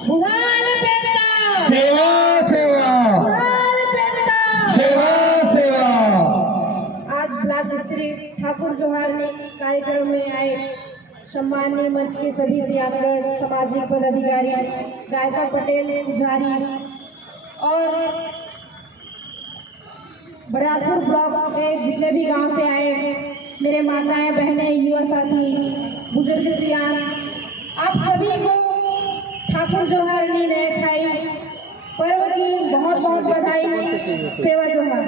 बुहाल PETA सेवा सेवा बुहाल PETA सेवा सेवा। आज ब्लॉक स्त्री ठाकुर जोहारनी कार्यक्रम में आए सम्माननीय मंच के सभी सियानगढ़ सामाजिक पदाधिकारी, गायका पटेल पुजारी और बरादपुर ब्लॉक से जितने भी गांव से आए मेरे माताएं, बहनें, युवा साथी, बुजुर्ग सियान, आप सभी को ठाकुर जोहारनी नए खाई पर्व की बहुत बहुत बधाई। सेवा जोहार।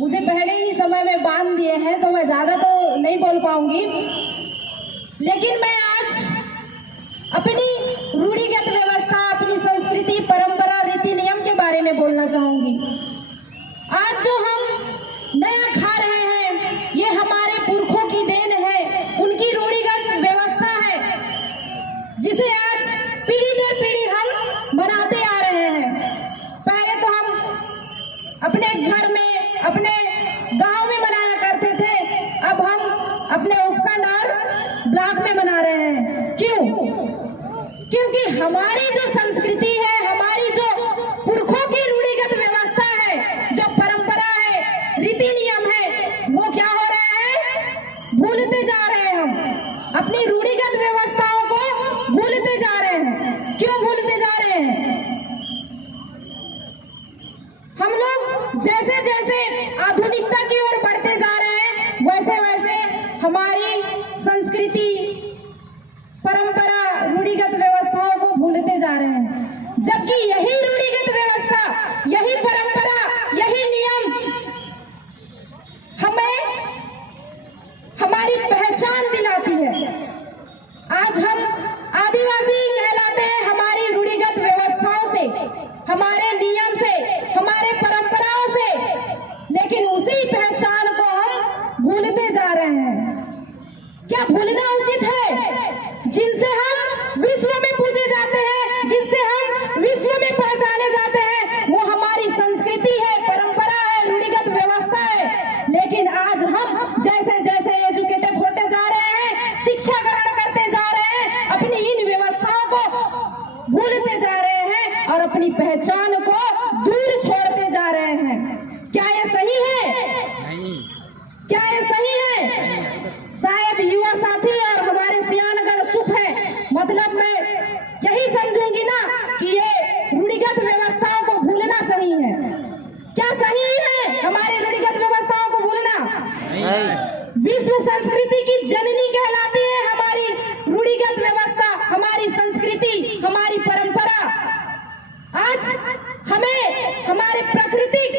मुझे पहले ही समय में बांध दिए हैं तो मैं ज्यादा तो नहीं बोल पाऊंगी, लेकिन मैं आज अपनी रूढ़िगत व्यवस्था, अपनी संस्कृति, परंपरा, रीति नियम के बारे में बोलना चाहूंगी। आज जो हम नया खा रहे हैं ये हमारे पुरखों की देन है, उनकी रूढ़िगत व्यवस्था है जिसे आज पीढ़ी दर पीढ़ी हम बनाते आ रहे हैं। पहले तो हम अपने घर में, अपने गांव में मनाया करते थे, अब हम अपने उपखंड और ब्लॉक में मना रहे हैं। क्यों? क्योंकि हमारी जो संस्कृति है, हमारी जो पुरखों की रूढ़िगत व्यवस्था है, जो परंपरा है, रीति नियम है, वो क्या हो रहे हैं? भूलते जा रहे हैं। हम अपनी रूढ़िगत व्यवस्थाओं को भूलते जा रहे हैं। क्यों भूलते जा रहे हैं? हम लोग जैसे जैसे आधुनिकता की ओर बढ़ते जा रहे हैं वैसे वैसे हमारी संस्कृति, परंपरा, रूढ़िगत व्यवस्थाओं को भूलते जा रहे हैं, जबकि यही रूढ़िगत व्यवस्था, यही परंपरा, यही नियम हमें हमारी पहचान दिलाती है। आज हम आदिवासी कहलाते हैं हमारी रूढ़िगत व्यवस्थाओं से, हमारे नियम से, हमारे परंपराओं से, लेकिन उसी पहचान को हम भूलते जा रहे हैं। क्या भूलना उचित है? जिनसे हम विश्व में पूजे जाते हैं, जिनसे हम विश्व में पहचाने जाते हैं, वो हमारी संस्कृति है, परंपरा है, रूढ़िगत व्यवस्था है। लेकिन आज हम जैसे जैसे एजुकेटेड होते जा रहे हैं, शिक्षा ग्रहण करते जा रहे हैं, अपनी इन व्यवस्थाओं को भूलते जा रहे हैं और अपनी पहचान को दूर छोड़ते जा रहे हैं। क्या ये सही है? क्या ये सही है? शायद युवा साथी और हमारे सियानगढ़ चुप है, मतलब मैं यही समझूंगी ना कि ये रूढ़िगत व्यवस्थाओं को भूलना सही है। क्या सही है हमारे रूढ़िगत व्यवस्थाओं को भूलना? विश्व संस्कृति की जननी कहलाती है हमारी रूढ़िगत व्यवस्था, हमारी संस्कृति, हमारी परंपरा। आज हमें हमारे प्राकृतिक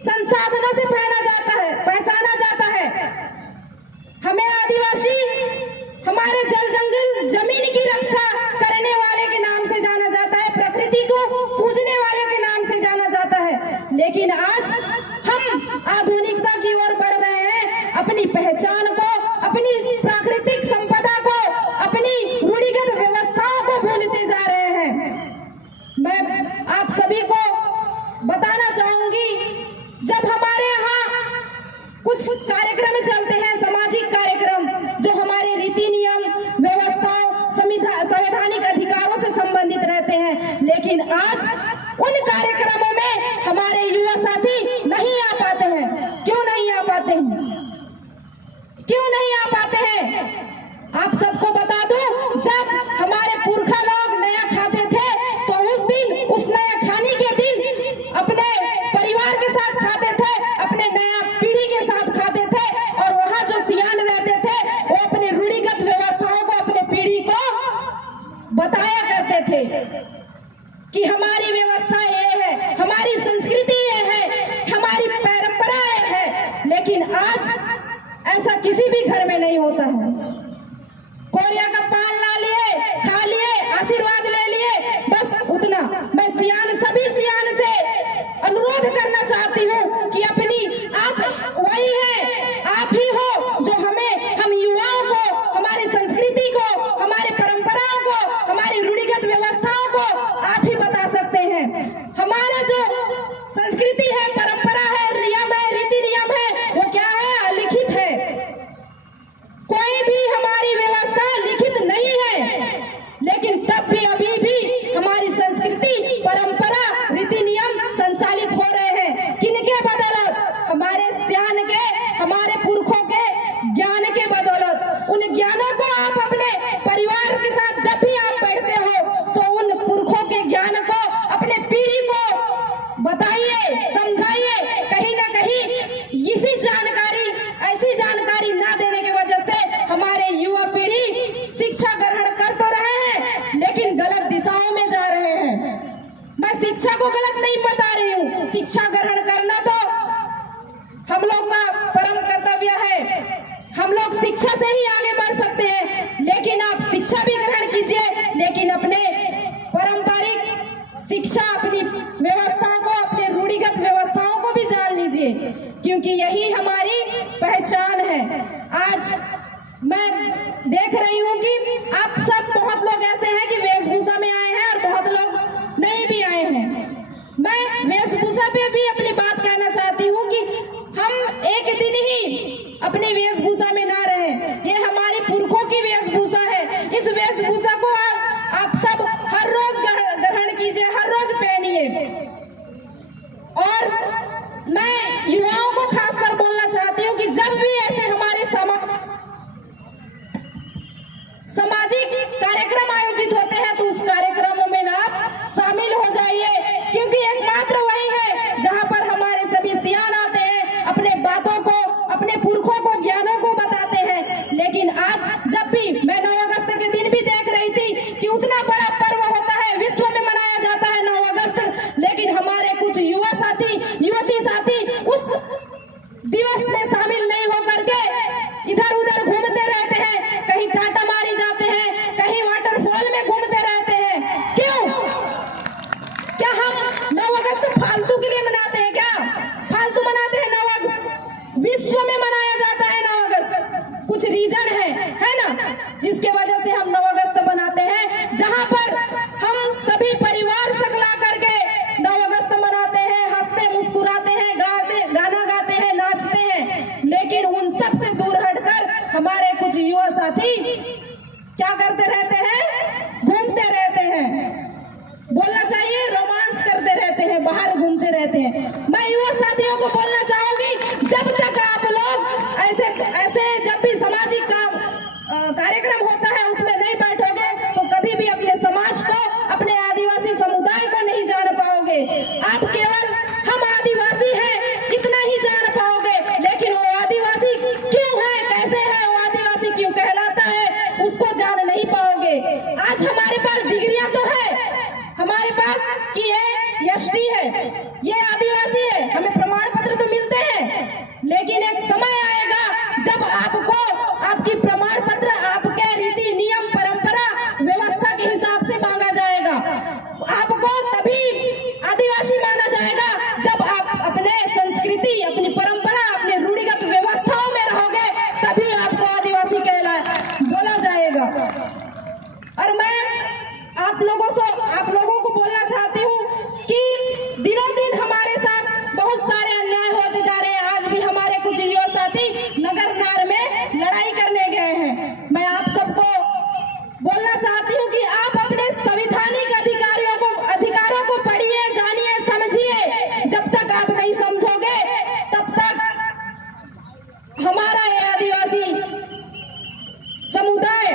संसाधनों से पहचाना जाता है। हमें आदिवासी हमारे जल जंगल जमीन की रक्षा करने वाले के नाम से जाना जाता है, प्रकृति को पूजने वाले के नाम से जाना जाता है। लेकिन आज हम आधुनिकता की ओर बढ़ रहे हैं, अपनी पहचान को, अपनी प्राकृतिक संपदा को, अपनी रूढ़िगत व्यवस्थाओं को भूलते जा रहे हैं। मैं आप सभी को बताना चाहूंगी, जब हमारे यहाँ कुछ कार्यक्रम चलते हैं, सामाजिक कार्यक्रम जो हमारे रीति नियम, व्यवस्थाओं, संवैधानिक अधिकारों से संबंधित रहते हैं, लेकिन आज उन कार्यक्रमों में हमारे युवा साथी नहीं आ पाते हैं। क्यों नहीं आ पाते हैं? क्यों नहीं आ पाते हैं? आप सबको बता दूं, जब हमारे पुरखा लोग नया खाते थे तो उस दिन, उस नया खाने के दिन अपने परिवार के साथ खाते थे, अपने नया पीढ़ी के साथ खाते थे, और वहाँ जो सियान रहते थे वो अपने रूढ़िगत व्यवस्थाओं को, अपने पीढ़ी को बताया करते थे कि हमारी व्यवस्था ये है, हमारी संस्कृति ये है, हमारी परंपरा ये है। लेकिन आज ऐसा किसी भी घर में नहीं होता है। कोरिया का पान ला लिए, खा लिए, आशीर्वाद ले लिए, बस उतना। मैं सभी सियान से अनुरोध करना चाहती हूँ कि अपनी आप वही है, आप ही हो जो हम युवाओं को, हमारी संस्कृति को, हमारी परंपराओं को, हमारी रूढ़िगत व्यवस्थाओं को आप ही बता सकते हैं। हमारा जो संस्कृति है, परंपरा है, नियम है, रीति नियम है, वो क्या है? अलिखित है। कोई भी हमारी व्यवस्था लिखित उन ज्ञानों को आप अपने परिवार के साथ जब भी आप बैठते हो तो उन पुरखों के ज्ञान को अपने पीढ़ी को बताइए, समझाइए। कहीं ना कहीं इसी जानकारी, ऐसी जानकारी ना देने की वजह से हमारे युवा पीढ़ी शिक्षा ग्रहण कर तो रहे हैं लेकिन गलत दिशाओं में जा रहे हैं। मैं शिक्षा को गलत नहीं बता रही हूँ, शिक्षा ग्रहण करना तो हम लोग का परम कर्तव्य है, हम लोग शिक्षा से ही आगे बढ़ सकते हैं। लेकिन आप शिक्षा भी ग्रहण कीजिए, लेकिन अपने पारंपरिक शिक्षा, अपनी व्यवस्था को, अपने रूढ़िगत व्यवस्थाओं को भी जान लीजिए, क्योंकि यही हमारी पहचान है। आज मैं देख रही हूँ कि आप सब, बहुत लोग ऐसे हैं कि वेशभूषा में आए हैं और बहुत लोग नहीं भी आए हैं। मैं वेशभूषा पे भी अपनी बात कहना चाहती हूँ कि हम एक दिन ही अपनी वेशभूषा में ना रहे, ये हमारे पुरखों की वेशभूषा है। इस वेशभूषा को आप सब हर रोज ग्रहण कीजिए, हर रोज पहनिए। और मैं युवाओं को खासकर बोलना चाहती हूँ कि जब भी ऐसे हमारे सामाजिक कार्यक्रम आयोजित होते हैं तो उस कार्यक्रमों में आप शामिल हो जाइए, क्योंकि एकमात्र वही है जहां पर हमारे सभी सियान आते हैं, अपने बातों को, अपने पुरखों को, ज्ञानों को बताते हैं। लेकिन आज जब भी मैं 9 अगस्त के दिन भी देख रही थी कि उतना बड़ा पर्व होता है, विश्व में मनाया जाता है 9 अगस्त, लेकिन हमारे कुछ युवा साथी, युवती साथी उस दिवस में शामिल नहीं होकर के इधर उधर घूमते रहते हैं, कहीं टाटा मारी जाते हैं, कहीं वाटरफॉल में घूमते रहते हैं। क्यों? क्या हम 9 अगस्त फालतू के लिए मनाते हैं? क्या फालतू मनाते हैं 9 अगस्त? विश्व में मनाया जाता है 9 अगस्त, कुछ रीजन है ना, जिसके वजह से हम 9 अगस्त बनाते हैं, जहां पर हम सभी परिवार सकला करके 9 अगस्त मनाते हैं, हंसते मुस्कुराते हैं, गाना गाते हैं, नाचते हैं। लेकिन उन सब से दूर हटकर हमारे कुछ युवा साथी क्या करते रहते हैं? घूमते रहते हैं, बोलना चाहिए रोमांस करते रहते हैं, बाहर घूमते रहते हैं। मैं युवा साथियों को बोलना चाहूंगी, जब तक आप लोग ऐसे जब भी सामाजिक कार्यक्रम होता है उसमें नहीं बैठोगे तो कभी भी अपने समाज को, अपने आदिवासी समुदाय को नहीं जान पाओगे। आप केवल हम आदिवासी हैं इतना ही जान पाओगे, लेकिन वो आदिवासी क्यों है, कैसे है, वो आदिवासी क्यों कहलाता है, उसको जान नहीं पाओगे। आज हमारे पास डिग्रियां तो है, हमारे पास कि ये एसटी है, ये आदिवासी है, हमें प्रमाण पत्र तो मिलते हैं, लेकिन एक समय आएगा जब आपको आपकी प्रमाण पत्र आपके रीति नियम परंपरा व्यवस्था के हिसाब से मांगा जाएगा। आपको तभी आदिवासी माना जाएगा जब आप अपने संस्कृति, अपनी परंपरा, अपने रूढ़िगत व्यवस्थाओं में रहोगे, तभी आपको आदिवासी बोला जाएगा। और मैं आप लोगों को बोलना चाहती हूँ कि दिनों दिन हमारे साथ बहुत सारे अन्याय होते जा रहे हैं। आज भी हमारे कुछ युवा साथी नगर नार में लड़ाई करने गए हैं। मैं आप सबको बोलना चाहती हूँ कि आप अपने संवैधानिक अधिकारों को पढ़िए, जानिए, समझिए। जब तक आप नहीं समझोगे तब तक हमारा ये आदिवासी समुदाय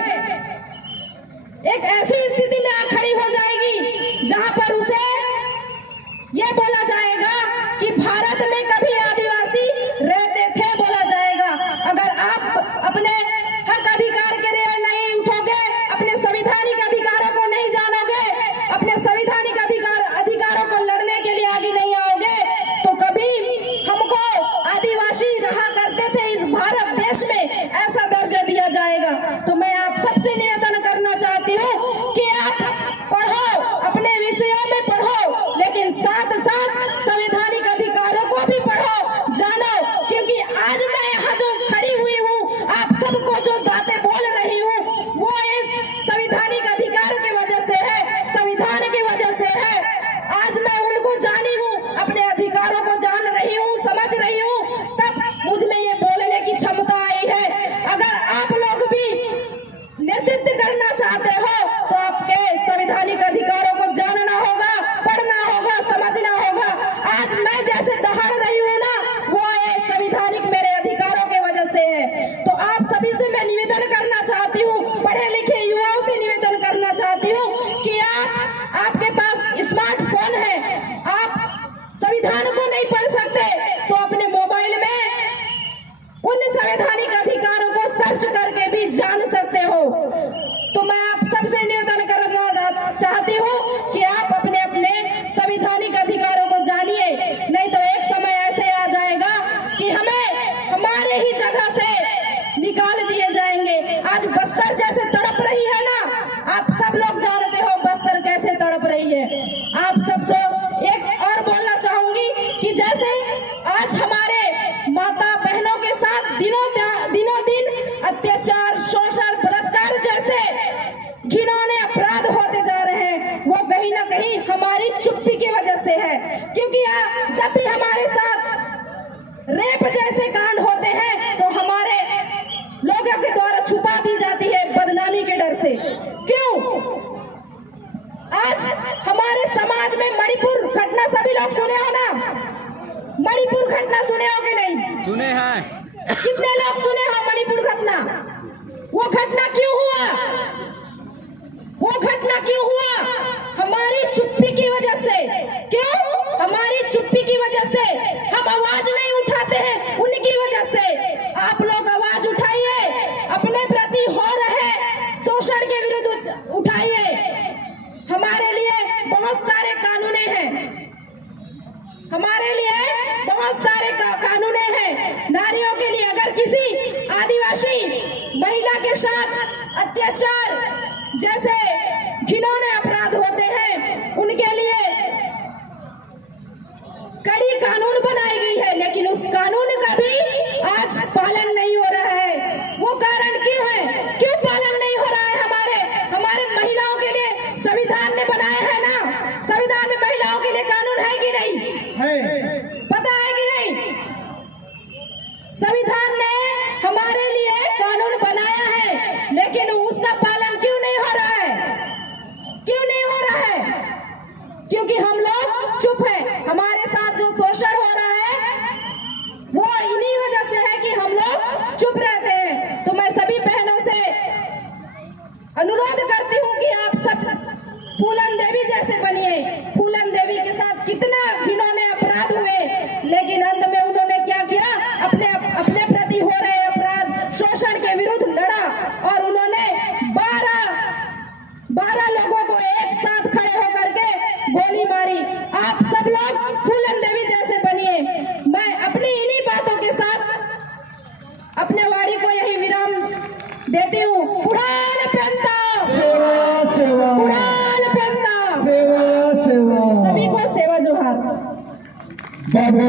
एक ऐसी स्थिति में खड़ी हो जाएगी जहां पर उसे यह बोला जाएगा कि भारत में कभी आदिवासी रहते थे, बोला जाएगा। अगर आप अपने हक अधिकार के लिए नहीं उठोगे, अपने संवैधानिक अधिकारों को नहीं जानोगे, अपने संवैधानिक अधिकारों को लड़ने के लिए आगे नहीं आओगे, तो कभी हमको आदिवासी रहा करते थे इस भारत देश में ऐसा दर्जा दिया जाएगा। तो मैं आप सबसे निवेदन करना चाहती हूँ कि आप पढ़ो, अपने विषयों में पढ़ो, लेकिन साथ साथ रेप जैसे कांड होते हैं तो हमारे लोगों के द्वारा छुपा दी जाती है बदनामी के डर से। क्यों? आज हमारे समाज में मणिपुर घटना सभी लोग सुने हो ना? मणिपुर घटना सुने हो कि नहीं? सुने हैं। कितने लोग सुने हो मणिपुर घटना? वो घटना क्यों हुआ? वो घटना क्यों हुआ? हमारी चुप्पी की वजह से। क्यों? हमारी चुप्पी की वजह से। हम आवाज नहीं उठाते हैं उनकी वजह से। आप लोग आवाज उठाइए, अपने प्रति हो रहे शोषण के विरुद्ध उठाइए। हमारे लिए बहुत सारे कानूने हैं, हमारे लिए बहुत सारे कानूने हैं। नारियों के लिए अगर किसी आदिवासी महिला के साथ अत्याचार जैसे घिनौने अपराध होते हैं, उनके लिए कड़ी कानून बनाई गई है, लेकिन उस कानून का भी आज पालन नहीं हो रहा है। वो कारण क्यों है? क्यों पालन नहीं हो रहा है? हमारे महिलाओं के लिए संविधान ने बनाया है ना? संविधान में महिलाओं के लिए कानून है कि नहीं? है। पता है कि नहीं? संविधान ने हमारे लिए कानून बनाया है, लेकिन उसका पालन क्यों नहीं हो रहा है? क्यों नहीं हो रहा है? क्योंकि हम लोग चुप हैं। हमारे साथ जो शोषण हो रहा है वो इन्हीं वजह से है कि हम लोग चुप रहते हैं। तो मैं सभी बहनों से अनुरोध करती हूँ कि आप सब फूलन देवी जैसे बनिए। फूलन देवी के साथ कितना घिनौने अपराध हुए, लेकिन अंत में उन्होंने क्या किया? अपने प्रति हो रहे अपराध शोषण के विरुद्ध लड़ा और उन्होंने 12 लोगों को एक साथ खड़े होकर के गोली मारी। आप सब लोग फूलन देवी जैसे बनिए। मैं अपनी इन्हीं बातों के साथ अपने वाणी को यही विराम देती हूँ। उड़ान पेंता, सेवा सेवा, उड़ान पेंता, सेवा सेवा। सभी को सेवा जोहार। बाबा